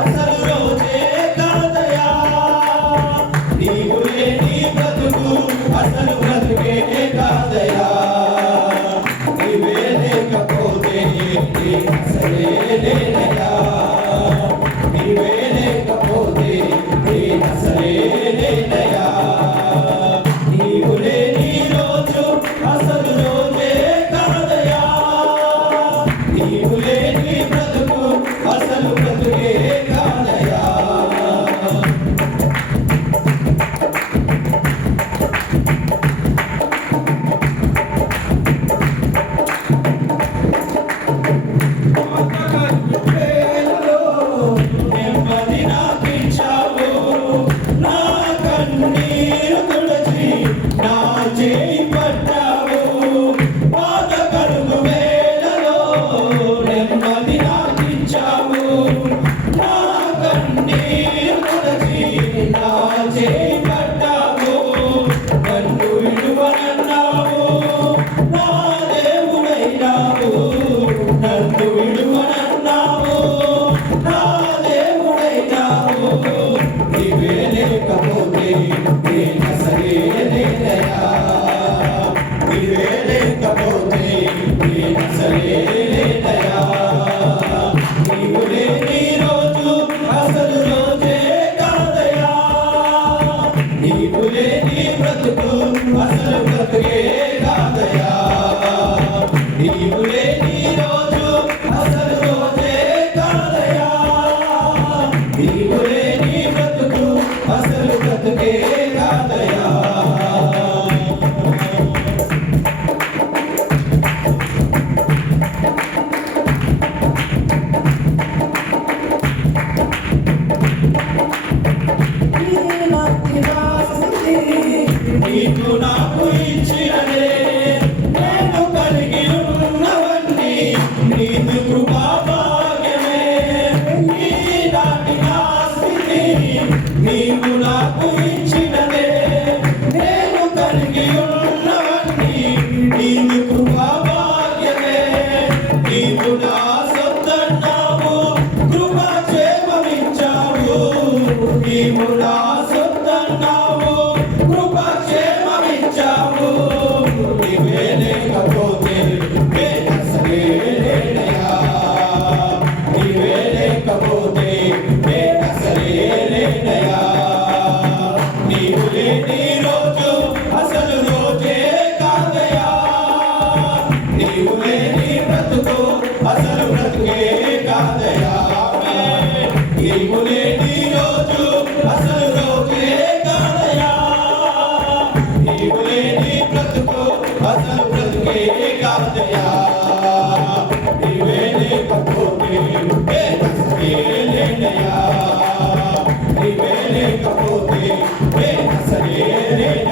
అసలు రోజే కాదయా నీవు లేని బ్రతుకు అసలు బ్రతుకే కాదయా నీవే లేకపోతే అసలే లేనయా నీవే లేకపోతే అసలే లేనయా నీవు లేని రోజు అసలు రోజే కాదయా నీవు లేని బ్రతుకు అసలు బ్రతుకే కాదయా నెమ్మది నాకించావు నా కన్నీరు తుడచి నా చేయి పట్టావు పాత కలుగు వేళలో నెమ్మది నాకించావు నా కన్నీరు తుడచి నా చేయి పట్టావు నన్ను విడువనన్నావు నా దేవుడైనావు నన్ను విడువనన్నావు నా దేవుడైనావు నీవే లేకపోతే నేనసలే లేనయా నీవే లేకపోతే నేనసలే లేనయా నీవు లేని రోజు అసలు రోజే కాదయా నీవు లేని బ్రతుకు అసలు బ్రతుకే కాదయా నీవు లేని రోజు అసలు రోజే కాదయా నీవు లేని బ్రతుకు అసలు బ్రతుకే కాదయా నీకు నాకు ఇచ్చినదే నేను కలిగి ఉన్నవన్నీ నీదు కృపా భాగ్యమే ఈనాటి నా స్థితి నీవు నాకు ఇచ్చినదే నేను కలిగి ఉన్నవన్నీ నీదు కృపా భాగ్యమే నీవు నా సొంతన్నావు కృపా క్షేమమిచ్చావు నీవు నా సొంతన్నావు కృపా క్షేమమిచ్చావు నీవే లేకపోతే నేనసలే లేనయా నీవే లేకపోతే నేనసలే లేనయా నీవు లేని రోజు అసలు రోజే కాదయా నీవు లేని బ్రతుకు అసలు బ్రతుకే కాదయా నీవు లేని రోజు అసలు రోజే కాదయా నీవు లేని బ్రతుకు అసలు బ్రతుకే కాదయా నీవే లేకపోతే నేనసలే లేనయా నీవే లేకపోతే నేనసలే లేనయా